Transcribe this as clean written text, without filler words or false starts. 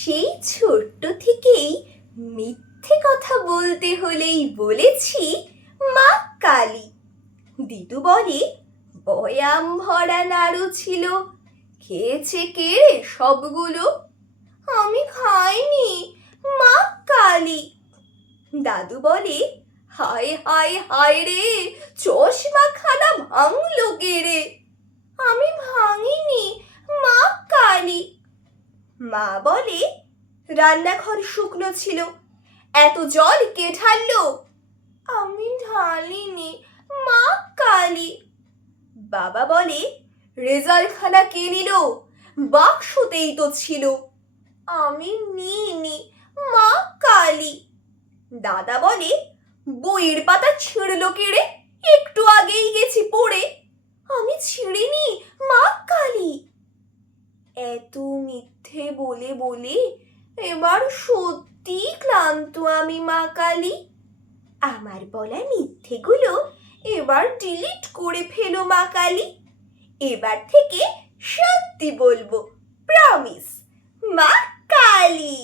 সেই ছোট্ট থেকেই মিথ্যে কথা বলতে হলেই বলেছি মা কালী। দিদু বলে বয়াম ভরা নাড়ু ছিল, খেয়েছে কে রে সবগুলো? আমি খাইনি, মা কালী। দাদু বলে হায় হায় হায় রে, চশমা খানা ভাঙলো কে রে? আমি ভাঙিনি, মা কালী। মা বলে রান্নাঘর শুকনো ছিল, এত জল কে ঢাললো? আমি ঢালিনি, মা কালী। বাবা বলে রেজাল্ট খানা কে নিল? বাক্সতেই তো ছিল, আমি নিইনি, মা কালী। দাদা বলে বইয়ের পাতা ছিঁড়লো কে রে? একটু আগেই গেছি পড়ে, আমি ছিঁড়িনি, মা কালী। এত মিথ্যে বলে বলে এবার সত্যি ক্লান্ত আমি, মা কালী। আমার বলা মিথ্যেগুলো এবার ডিলিট করে ফেলো, মা কালী। এবার থেকে সত্যি বলবো, প্রমিস, মা কালী।